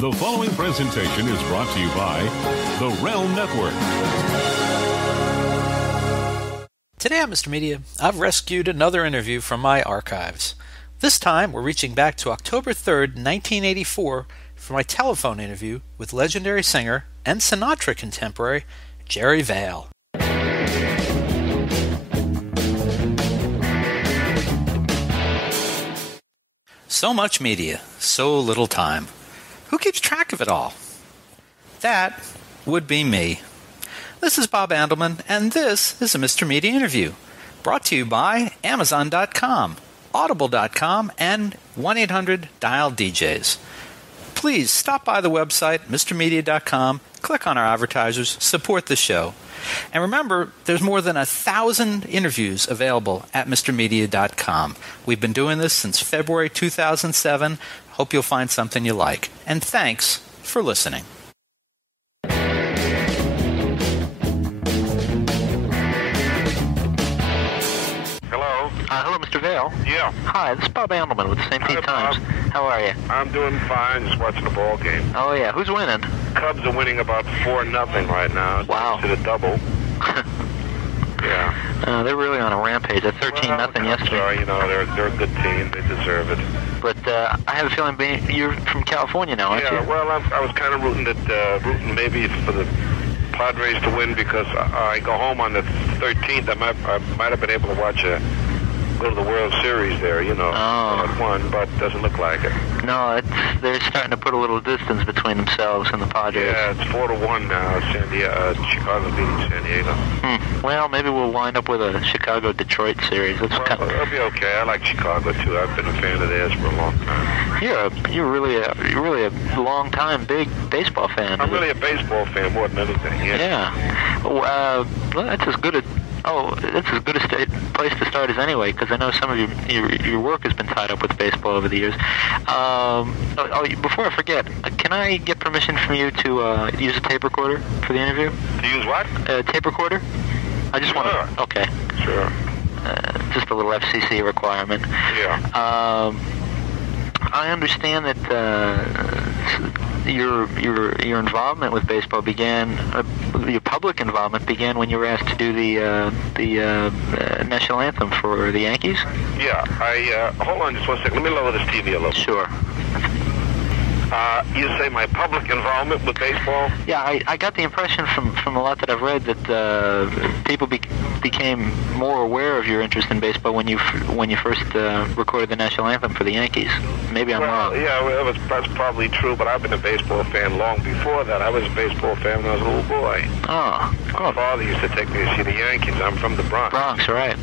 The following presentation is brought to you by the Realm Network. Today on Mr. Media, I've rescued another interview from my archives. This time, we're reaching back to October 3rd, 1984, for my telephone interview with legendary singer and Sinatra contemporary Jerry Vale. So much media, so little time. Who keeps track of it all? That would be me. This is Bob Andelman, and this is a Mr. Media interview, brought to you by Amazon.com, Audible.com, and 1-800-DIAL-DJs. Please stop by the website, MrMedia.com, click on our advertisers, support the show. And remember, there's more than 1,000 interviews available at MrMedia.com. We've been doing this since February 2007. Hope you'll find something you like. And thanks for listening. Hello, Mr. Vale. Yeah. Hi, this is Bob Andelman with the St. Pete Times. How are you? I'm doing fine, just watching the ball game. Oh, yeah. Who's winning? Cubs are winning about 4-0 right now. Wow. To the double. Yeah. They're really on a rampage. They're 13-0 yesterday. Sorry, they're a good team. They deserve it. But I have a feeling you're from California now, aren't you? Yeah, well, I was kind of rooting maybe for the Padres to win because I go home on the 13th. I might have been able to go to the World Series there, at one, but doesn't look like it. No, they're starting to put a little distance between themselves and the Padres. Yeah, it's 4-1 now. Chicago beating San Diego. Well, maybe we'll wind up with a Chicago-Detroit series. It'll be okay. I like Chicago too. I've been a fan of theirs for a long time. You're really a long time big baseball fan. I'm really a baseball fan more than anything. Yeah. Well, that's as good a place to start as anyway, because I know some of your work has been tied up with baseball over the years. Before I forget, can I get permission from you to use a tape recorder for the interview? To use what? A tape recorder? I just want to... Okay. Sure. Just a little FCC requirement. Yeah. I understand that your involvement with baseball began. Your public involvement began when you were asked to do the national anthem for the Yankees. Yeah. Hold on just one second. Let me lower this TV a little. Sure. You say my public involvement with baseball? Yeah, I got the impression from a lot that I've read that people became more aware of your interest in baseball when you first recorded the national anthem for the Yankees. Maybe I'm wrong. Yeah, that's probably true, but I've been a baseball fan long before that. I was a baseball fan when I was a little boy. Oh, cool. My father used to take me to see the Yankees. I'm from the Bronx. Right.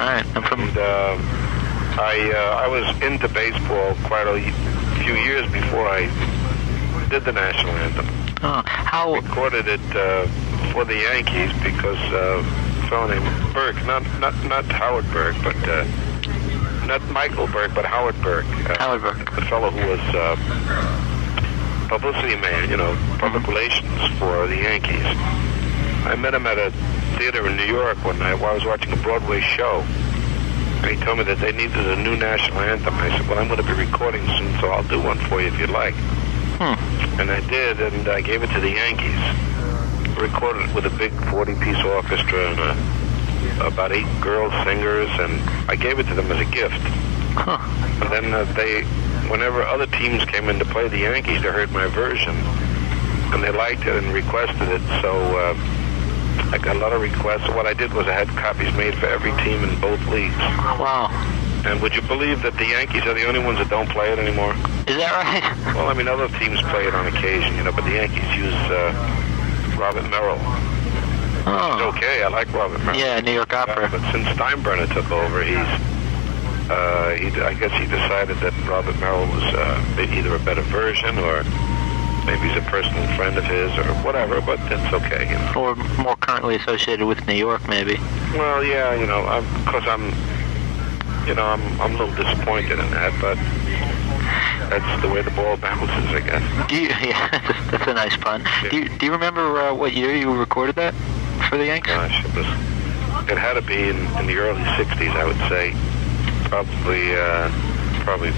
I'm from... And I was into baseball quite a few years before I did the national anthem. How? I recorded it for the Yankees because a fellow named Burke, not Howard Burke, but not Michael Burke, but Howard Burke. Howard Burke. The fellow who was publicity man, public relations for the Yankees. I met him at a theater in New York one night while I was watching a Broadway show. And he told me that they needed a new national anthem. I said, well, I'm going to be recording soon, so I'll do one for you if you'd like. And I did, and I gave it to the Yankees. Recorded it with a big 40-piece orchestra and about 8 girl singers, and I gave it to them as a gift. And then whenever other teams came in to play the Yankees, they heard my version, and they liked it and requested it, so... I got a lot of requests. So what I did was I had copies made for every team in both leagues. Wow. And would you believe that the Yankees are the only ones that don't play it anymore? Is that right? Well, other teams play it on occasion, but the Yankees use Robert Merrill. Oh. It's okay. I like Robert Merrill. Yeah, New York Opera. But since Steinbrenner took over, I guess he decided that Robert Merrill was either a better version or... Maybe he's a personal friend of his or whatever, but that's okay, Or more currently associated with New York, maybe. Well, yeah, because I'm a little disappointed in that, but that's the way the ball bounces, I guess. Yeah, that's a nice pun. Yeah. Do you remember what year you recorded that for the Yankees? Gosh, it had to be in the early 60s, I would say. Probably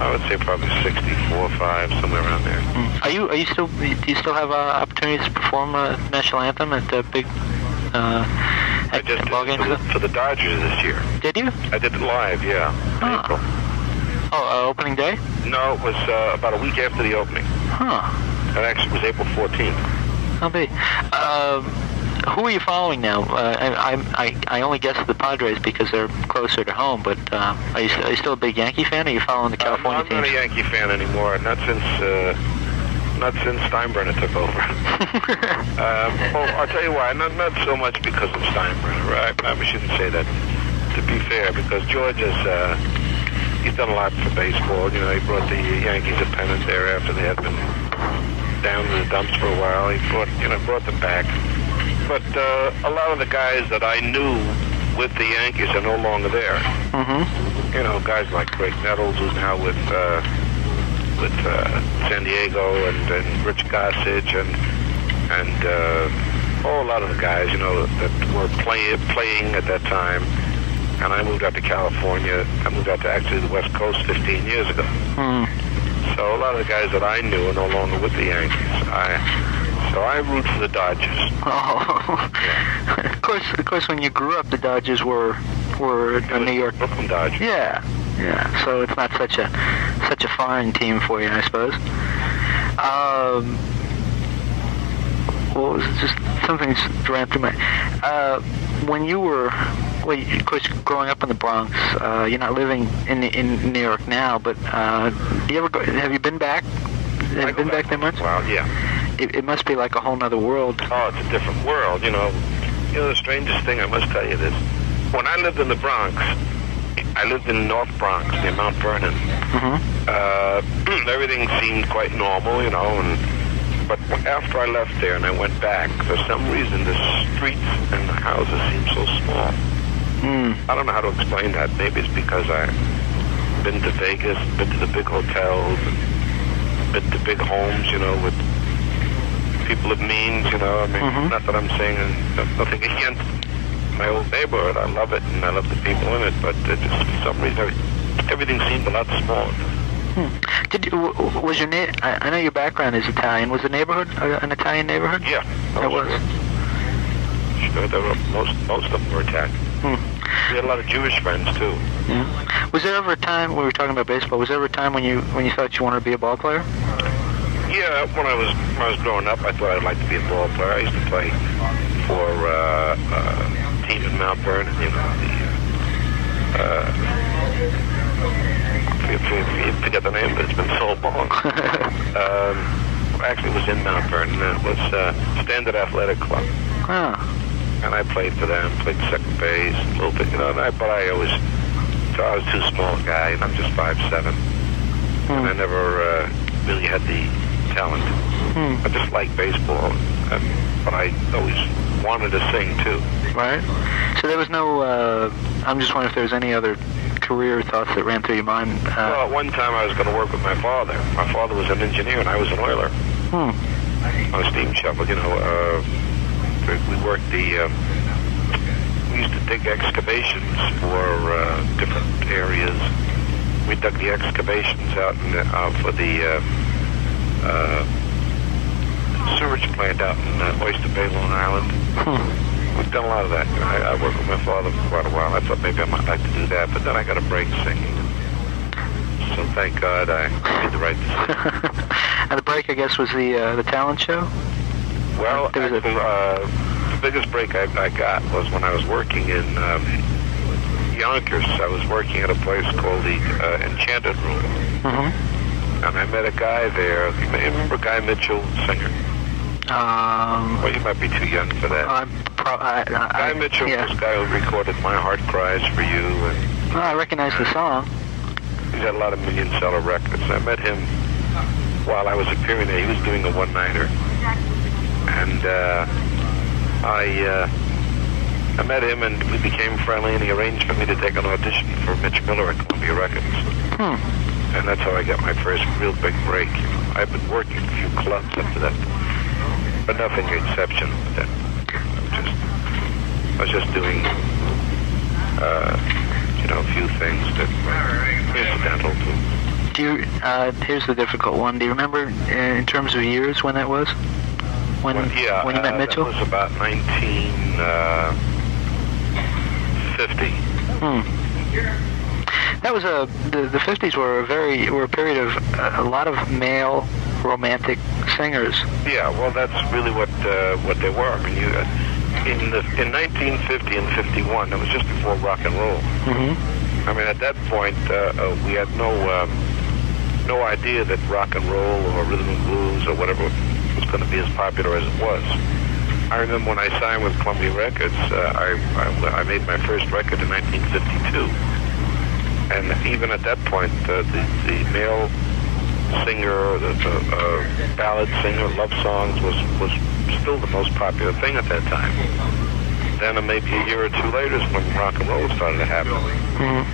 I would say probably 64, 5, somewhere around there. Are you still? Do you still have opportunities to perform national anthem at the big? I just ball games did it for the Dodgers this year. Did you? I did it live, yeah, in April. Oh, opening day? No, it was about a week after the opening. Huh. It actually was April 14th. I'll be. Who are you following now? I only guess the Padres because they're closer to home, but are you still a big Yankee fan, or are you following the California no, I'm not a Yankee fan anymore, not since Steinbrenner took over. Well, I'll tell you why, not so much because of Steinbrenner, right? I shouldn't say that, to be fair, because George has, he's done a lot for baseball. You know, he brought the Yankees a pennant there after they had been down in the dumps for a while. He brought them back. But a lot of the guys that I knew with the Yankees are no longer there. Mm-hmm. You know, guys like Greg Nettles, who's now with San Diego, and Rich Gossage, and a lot of the guys, you know, that were playing at that time. And I moved out to California. I moved out to actually the West Coast 15 years ago. Mm. So a lot of the guys that I knew are no longer with the Yankees. So I root for the Dodgers. Oh, yeah. Of course, when you grew up, the Dodgers were New York. Brooklyn Dodgers. Yeah. So it's not such a foreign team for you, I suppose. Well, it was just something just ran through my. When you were, well, of course, growing up in the Bronx, you're not living in New York now, but do you ever go? Have you been back? Have you been back there much? Well, yeah. It must be like a whole other world. Oh, it's a different world, you know. The strangest thing, I must tell you this. When I lived in the Bronx, I lived in North Bronx, near Mount Vernon. Mm-hmm. Everything seemed quite normal, you know, but after I left there and I went back, for some reason the streets and the houses seemed so small. Mm. I don't know how to explain that. Maybe it's because I've been to Vegas, been to the big hotels, been to big homes, you know, with people of means, you know. I mean, Mm-hmm. not that I'm saying nothing against my old neighborhood. I love it, and I love the people in it, but just for some reason, everything seemed a lot smaller. Was your I know your background is Italian. Was the neighborhood an Italian neighborhood? Yeah, it was. Sure, there were most of them were Italian. Hmm. We had a lot of Jewish friends too. Yeah. Was there ever a time, we were talking about baseball, was there ever a time when you thought you wanted to be a ball player? Yeah, when I was growing up, I thought I'd like to be a ball player. I used to play for a team in Mount Vernon, you know, I forget the name, but it's been so long. Actually, it was in Mount Vernon. It was Standard Athletic Club. Huh. And I played for them, played second base, a little bit, you know, but I was too small a guy, and I'm just 5'7". And I never really had the talent. I just liked baseball, but I always wanted to sing, too. Right. So there was no, I'm just wondering if there was any other career thoughts that ran through your mind. Well, at one time I was going to work with my father. My father was an engineer, and I was an oiler on a steam shovel, you know. We worked we used to dig excavations for different areas. We dug the excavations out for the sewage plant out in Oyster Bay, Long Island. We've done a lot of that. I worked with my father for quite a while. I thought maybe I might like to do that, but then I got a break singing. So thank God I made the right decision. And the break, I guess, was the talent show? Well, actually, the biggest break I got was when I was working in Yonkers. I was working at a place called the Enchanted Room. Mm-hmm. And I met a guy there. You may remember Guy Mitchell, singer? Well, you might be too young for that. Guy Mitchell was the guy who recorded My Heart Cries for You. And I recognize the song. He's had a lot of million-seller records. I met him while I was appearing there. He was doing a one-nighter. And I met him, and we became friendly, and he arranged for me to take an audition for Mitch Miller at Columbia Records. And that's how I got my first real big break. I've been working a few clubs up to that, but nothing exceptional. That I was just doing, you know, a few things that were incidental to Here's the difficult one. Do you remember in terms of years when that was? When you met Mitchell? That was about 1950. That was the 50s were a period of a lot of male romantic singers. Yeah, well, that's really what they were. I mean, in 1950 and 51, that was just before rock and roll. Mm-hmm. I mean, at that point, we had no idea that rock and roll or rhythm and blues or whatever was going to be as popular as it was. I remember when I signed with Columbia Records, I made my first record in 1952. And even at that point, the male singer, the ballad singer, love songs was still the most popular thing at that time. Then maybe a year or two later is when rock and roll started to happen. Mm-hmm.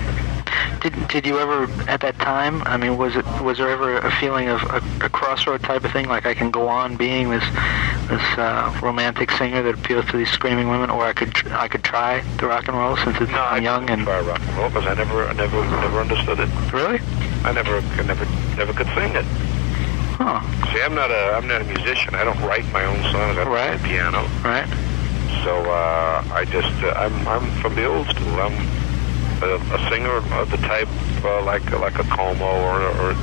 Did you ever, at that time, I mean, was there ever a feeling of a crossroad type of thing, like I can go on being this romantic singer that appeals to these screaming women, or I could try the rock and roll since I'm young and try rock and roll because I never understood it. Really? I never could sing it. Huh. See, I'm not a musician. I don't write my own songs. I don't play piano. Right. So I'm from the old school. I'm a singer of the type like a Como or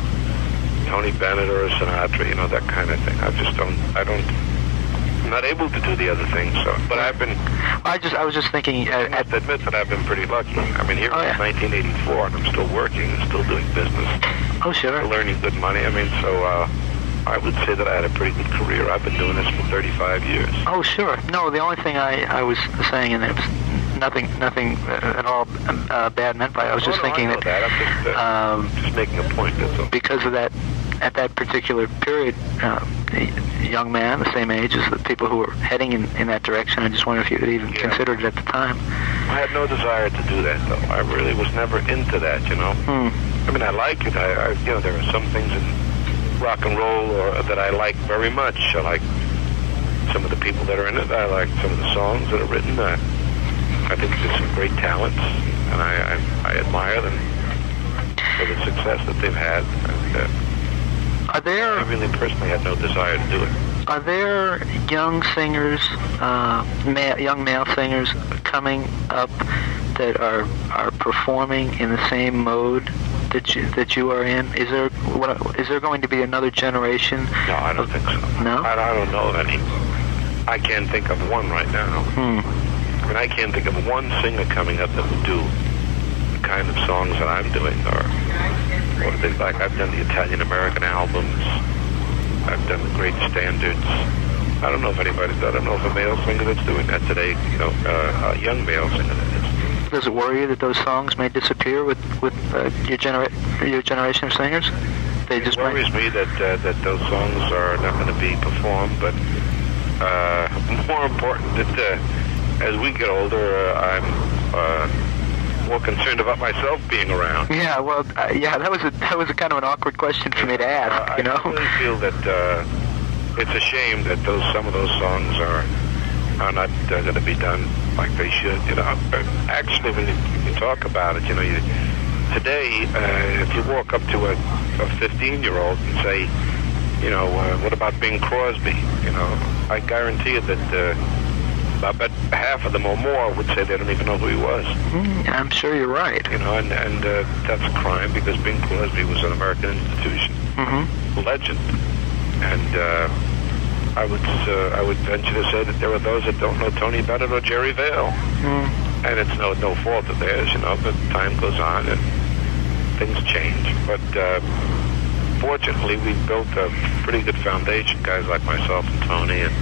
Tony Bennett or a Sinatra, you know, that kind of thing. I'm not able to do the other things. So, but I've been. I was just thinking. I must admit that I've been pretty lucky. I mean, here it's 1984, and I'm still working and still doing business. Oh, sure. Still earning good money. I mean, so I would say that I had a pretty good career. I've been doing this for 35 years. Oh, sure. No, the only thing I was saying, and it was nothing at all bad meant by it. I was just thinking that I'm just making a point. That's all. Because of that, at that particular period, a young man, the same age as the people who were heading in that direction. I just wonder if you had even considered it at the time. I had no desire to do that, though. I really was never into that, you know. I mean, I like it. I you know, there are some things in rock and roll that I like very much. I like some of the people that are in it. I like some of the songs that are written. I think there's some great talents, and I admire them for the success that they've had. And, I really personally had no desire to do it. Are there young singers, young male singers coming up that are performing in the same mode that you are in? Is there going to be another generation? No, I don't think so. No? I don't know of any. I can't think of one right now. I mean, I can't think of one singer coming up that would do the kind of songs that I'm doing, or things like I've done the Italian-American albums. I've done the great standards. I don't know if anybody's. I don't know if a male singer that's doing that today. You know, a young male singer that is. Does it worry you that those songs may disappear with your generation of singers? It worries me that those songs are not going to be performed, but more important that as we get older, I'm more concerned about myself being around. Yeah, well, that was a kind of an awkward question for me to ask. You know, I really feel that it's a shame that some of those songs are not going to be done like they should. You know, actually, when you talk about it, you know, today, if you walk up to a 15-year-old and say, you know, what about Bing Crosby? You know, I guarantee you that I bet half of them or more would say they don't even know who he was. I'm sure you're right. You know, and that's a crime because Bing Crosby was an American institution, a legend, and I would venture to say that there are those that don't know Tony Bennett or Jerry Vale, and it's no fault of theirs, you know. But time goes on and things change. But fortunately, we've built a pretty good foundation. Guys like myself and Tony and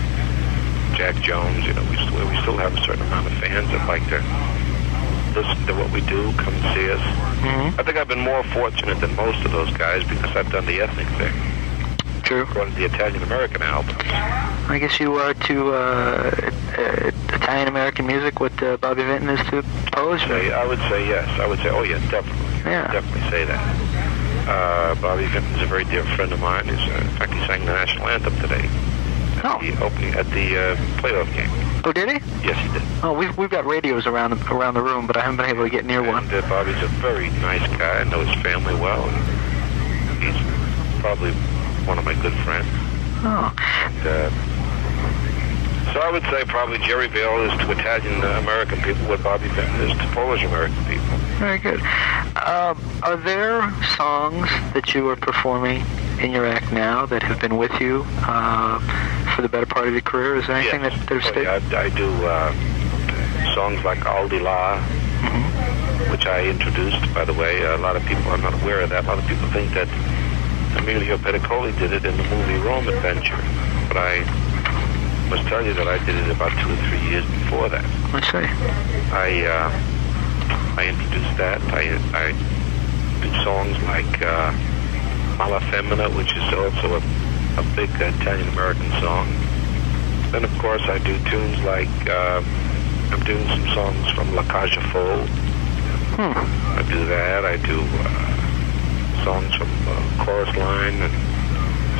Jack Jones, you know, we still have a certain amount of fans that like to listen to what we do, come and see us. I think I've been more fortunate than most of those guys because I've done the ethnic thing. True. One of the Italian-American albums. I guess you are to Italian-American music what Bobby Vinton is to Polish? I would say yes. I would say, oh yeah, definitely. Yeah. Definitely say that. Bobby Vinton's a very dear friend of mine. In fact, he sang the national anthem today. At the playoff game. Oh, did he? Yes, he did. Oh, we've got radios around the room, but I haven't been able to get near one. Bobby's a very nice guy. I know his family well. probably one of my good friends. Oh. And, so I would say probably Jerry Vale is to Italian American people what Bobby Benton is to Polish American people. Very good. Are there songs that you are performing in your act now that have been with you for the better part of your career? Is there anything that have stayed? Yeah, I do songs like Aldi La, which I introduced, by the way. A lot of people, I'm not aware of that. A lot of people think that Emilio Petticoli did it in the movie Rome Adventure. But I must tell you that I did it about 2 or 3 years before that. I see. I introduced that. I do songs like Alla Femina, which is also a big Italian-American song. Then, of course, I do tunes like, I'm doing some songs from La Cage aux Folles. I do that. I do songs from Chorus Line. And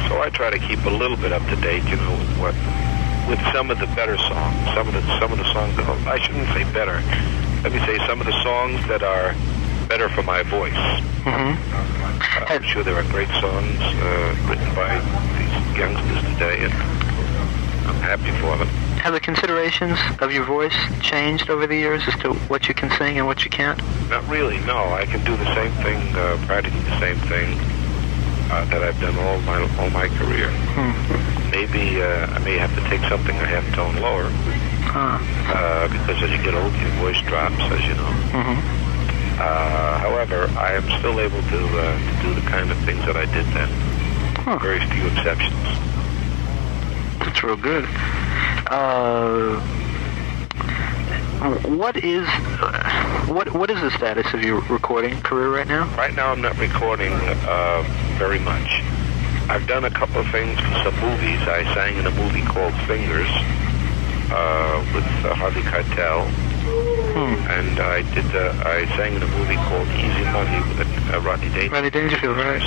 so I try to keep a little bit up to date, you know, with some of the better songs. Some of the songs that, I shouldn't say better. Let me say some of the songs that are better for my voice. I'm sure there are great songs written by these youngsters today, and I'm happy for them. Have the considerations of your voice changed over the years as to what you can sing and what you can't? Not really, no. I can do the same thing, practically the same thing that I've done all my career. Maybe I may have to take something a half tone lower, because as you get older, your voice drops, as you know. However, I am still able to do the kind of things that I did then. Very few exceptions. That's real good. What is the status of your recording career right now? Right now, I'm not recording very much. I've done a couple of things for some movies. I sang in a movie called Fingers with Harvey Keitel. And I sang in a movie called Easy Money with Rodney Dangerfield. Rodney Dangerfield, right.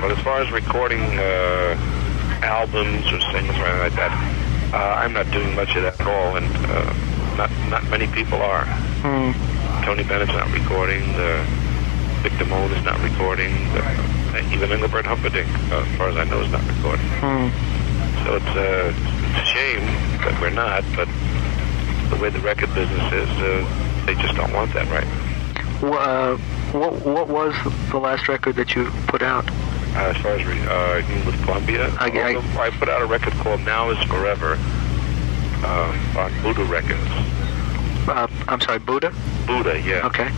But as far as recording albums or things or anything like that, I'm not doing much of that at all, and not many people are. Tony Bennett's not recording. Vic Damone is not recording. Even Engelbert Humperdinck, as far as I know, is not recording. So it's a shame that we're not, but the way the record business is, they just don't want that right now. What was the last record that you put out? As far as with Columbia, I put out a record called Now Is Forever on Buddha Records. I'm sorry, Buddha? Buddha, yeah. Okay.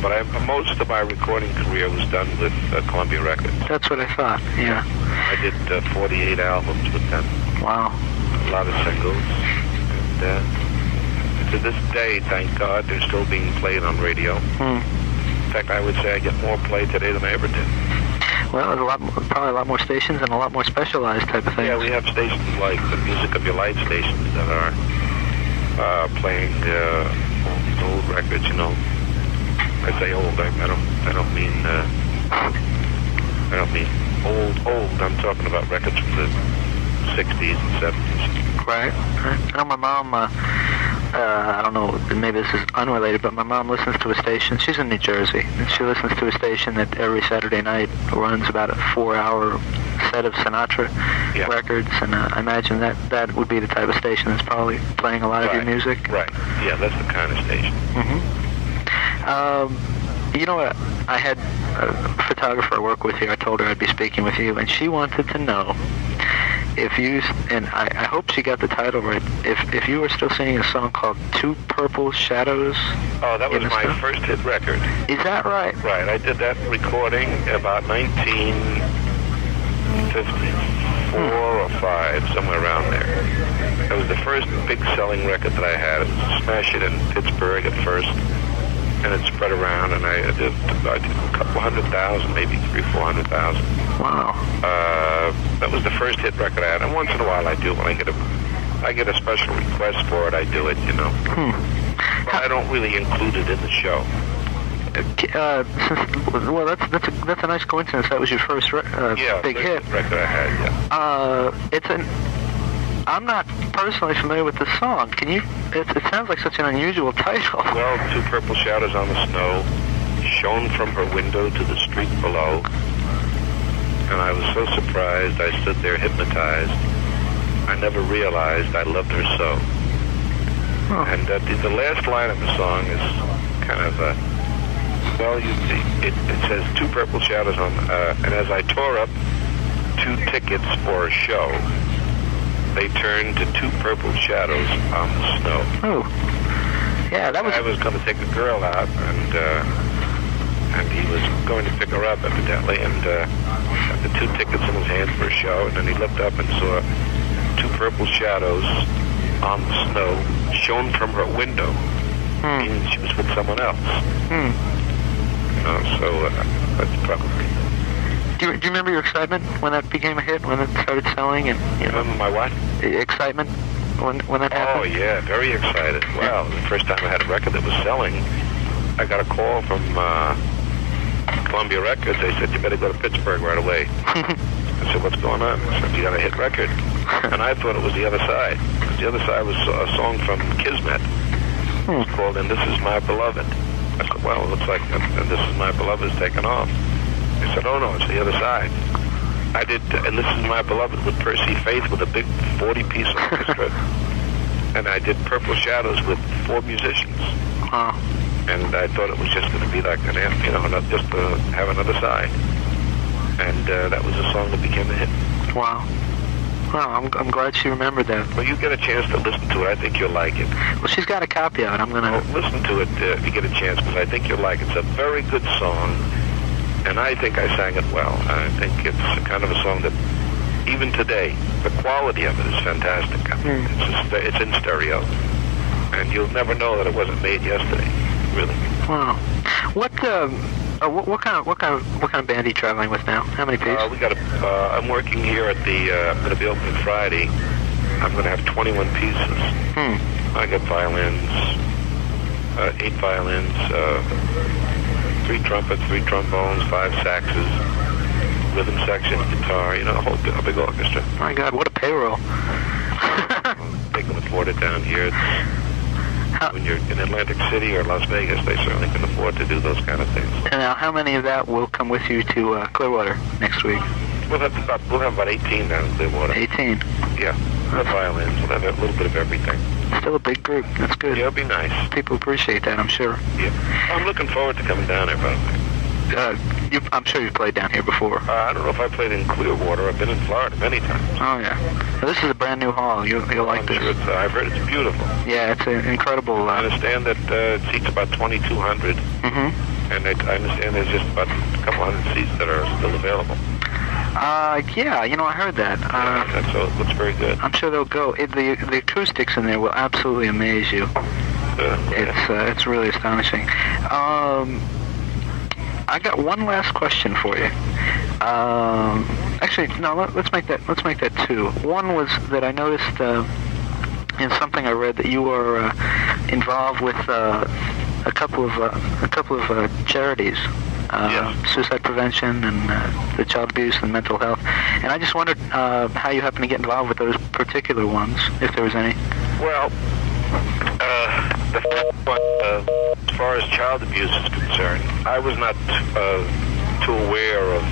But most of my recording career was done with Columbia Records. That's what I thought, yeah. I did 48 albums with them. Wow. A lot of singles. And to this day, thank God, they're still being played on radio. In fact, I would say I get more play today than I ever did. Well, there's probably a lot more stations and a lot more specialized type of things. Yeah, we have stations like the Music of Your Life stations that are playing old records, you know. I say old. I don't mean old. I'm talking about records from the 60s and 70s. Right. I know my mom. I don't know. Maybe this is unrelated, but my mom listens to a station. She's in New Jersey, and she listens to a station that every Saturday night runs about a 4-hour set of Sinatra records, and I imagine that would be the type of station that's probably playing a lot of your music. Right. Yeah, that's the kind of station. You know what? I had a photographer I work with here. I told her I'd be speaking with you, and she wanted to know if you, and I hope she got the title right, if you were still singing a song called Two Purple Shadows. Oh, that was my first hit record. Is that right? Right. I did that recording about 1954 or 5, somewhere around there. That was the first big selling record that I had. It was a smash hit in Pittsburgh at first, and it spread around, and I did a couple 100,000, maybe 300,000-400,000. Wow. That was the first hit record I had, and once in a while I do. When I get a special request for it, I do it, you know. But I don't really include it in the show. Well, that's a nice coincidence. That was your first big hit record I had. Yeah. I'm not personally familiar with the song. Can you? It sounds like such an unusual title. Well, Two Purple Shadows on the Snow, shone from her window to the street below. And I was so surprised, I stood there hypnotized. I never realized I loved her so. Oh. And the last line of the song is kind of, it says 2 purple shadows on, and as I tore up 2 tickets for a show, they turned to 2 purple shadows on the snow. Oh. Yeah, that was... I was going to take a girl out, and he was going to pick her up, evidently, and had the 2 tickets in his hand for a show, and then he looked up and saw 2 purple shadows on the snow shone from her window, meaning she was with someone else. So that's probably... Do you remember your excitement when that became a hit, when it started selling? And Remember my what? Excitement when that happened? Oh, yeah, very excited. Well, the first time I had a record that was selling, I got a call from Columbia Records. They said, you better go to Pittsburgh right away. I said, what's going on? I said, you got a hit record. And I thought it was The Other Side. The Other Side was a song from Kismet. It was called And This Is My Beloved. I said, well, it looks like And This Is My Beloved is taken off. They said, oh, no, it's The Other Side. I did And This Is My Beloved with Percy Faith with a big 40-piece orchestra. And I did Purple Shadows with 4 musicians. And I thought it was just going to be like not just to have another side. And that was a song that became a hit. Wow. Wow, I'm glad she remembered that. Well, you get a chance to listen to it. I think you'll like it. Well, she's got a copy of it. I'm going to... Well, listen to it if you get a chance, because I think you'll like it. It's a very good song, and I think I sang it well. I think it's a kind of a song that, even today, the quality of it is fantastic. It's in stereo, and you'll never know that it wasn't made yesterday, really. Wow. What kind of band are you traveling with now? How many pieces? I'm working here at the. I'm going to be opening Friday. I'm going to have 21 pieces. I got violins, 8 violins, 3 trumpets, 3 trombones, 5 saxes, rhythm section, guitar. A big orchestra. My God, what a payroll! They can afford it down here. When you're in Atlantic City or Las Vegas, they certainly can afford to do those kind of things. And now, how many of that will come with you to Clearwater next week? We'll have about 18 down in Clearwater. 18? Yeah. We'll have violins. We'll have a little bit of everything. Still a big group. That's good. Yeah, it'll be nice. People appreciate that, I'm sure. Yeah. I'm looking forward to coming down there, by the way. I'm sure you've played down here before. I don't know if I played in Clearwater. I've been in Florida many times. Oh, yeah. Well, this is a brand new hall. You'll like this. Sure I've heard it's beautiful. Yeah, it's an incredible... I understand that it seats about 2,200. And I understand there's just about a couple hundred seats that are still available. Yeah, I heard that. So it looks very good. I'm sure they'll go. The acoustics in there will absolutely amaze you. It's really astonishing. I got one last question for you. Actually, no. Let's make that 2. One was that I noticed in something I read that you were involved with a couple of charities, suicide prevention and the child abuse and mental health. And I just wondered how you happen to get involved with those particular ones, if there was any. Well, the first one, as far as child abuse is concerned, I was not too aware of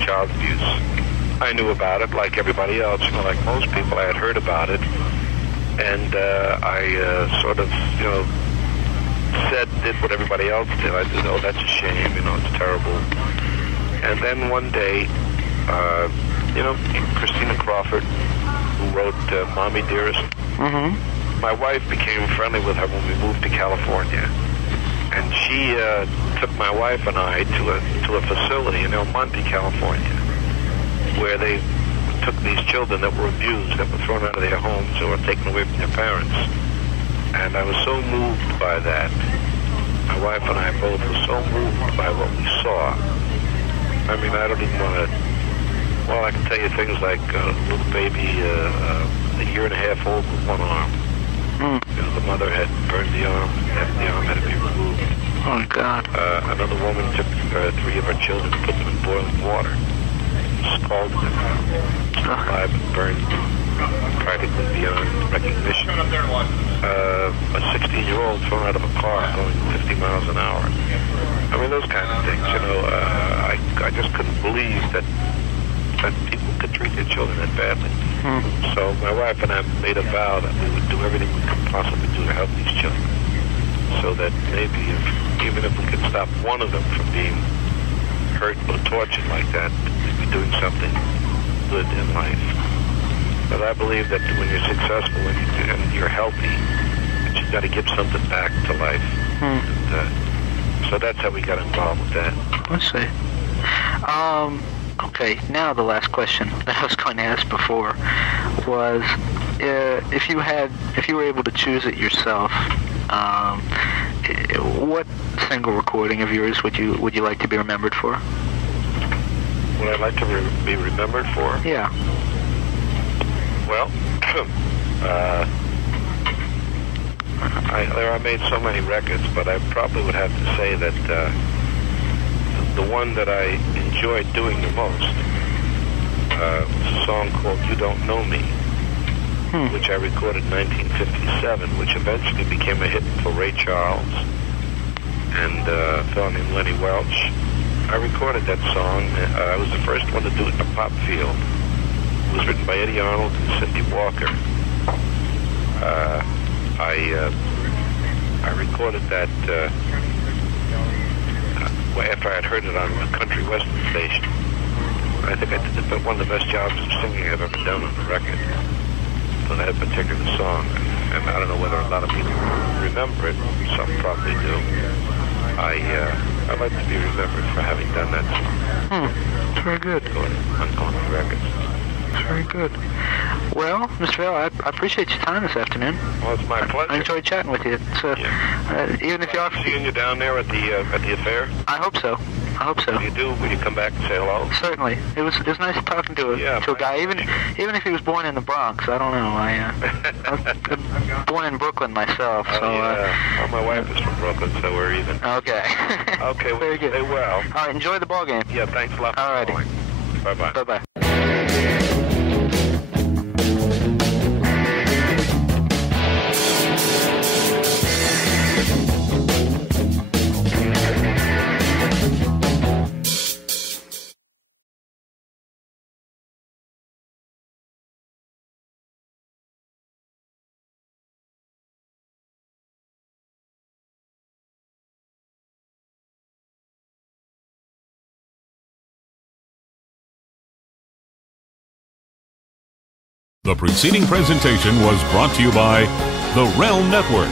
child abuse. I knew about it like everybody else, like most people. I had heard about it, and I sort of, did what everybody else did. I said, oh, that's a shame, it's terrible. And then one day, Christina Crawford, who wrote Mommy Dearest, my wife became friendly with her when we moved to California. And she took my wife and I to a facility in El Monte, California, where they took these children that were abused, that were thrown out of their homes or taken away from their parents. And I was so moved by that. My wife and I both were so moved by what we saw. I mean, I don't even want to... Well, I can tell you things like a little baby, a year and a half old with one arm. The mother had burned the arm, and the arm had to be removed. Oh, God. Another woman took 3 of her children and put them in boiling water, scalded them, alive and burned practically beyond recognition. A 16-year-old thrown out of a car going 50 miles an hour. I mean, those kind of things, I just couldn't believe that people could treat their children that badly. So my wife and I made a vow that we would do everything we could possibly do to help these children, so that maybe even if we could stop one of them from being hurt or tortured like that, we'd be doing something good in life. But I believe that when you're successful and you're healthy, that you've got to give something back to life. And, so that's how we got involved with that. I see. Okay, now the last question that I was going to ask before was, if you were able to choose it yourself, what single recording of yours would you like to be remembered for? Would I like to be remembered for? Yeah. Well, I made so many records, but I probably would have to say that the one that I enjoyed doing the most was a song called "You Don't Know Me," which I recorded in 1957, which eventually became a hit for Ray Charles and a fellow named Lenny Welch. I recorded that song. I was the first one to do it in a pop field. It was written by Eddie Arnold and Cindy Walker. I recorded that after I had heard it on a country western station. I think I did one of the best jobs of singing I've ever done on the record for that particular song. And I don't know whether a lot of people remember it. Some probably do. I'd like to be remembered for having done that song. Very good. On the records. Very good. Well, Mr. Vale, I appreciate your time this afternoon. Well, it's my pleasure. I enjoyed chatting with you. So, even if you are seeing you down there at the affair. I hope so. If you do, will you come back and say hello? Certainly. It was nice talking to a guy, even if he was born in the Bronx. I don't know. I was born in Brooklyn myself. Oh, so. Yeah. Well, my wife is from Brooklyn, so we're even. Okay. Okay. Well, very good. Stay well. All right. Enjoy the ball game. Yeah. Thanks a lot. All righty. Bye bye. Bye bye. The preceding presentation was brought to you by the Realm Network.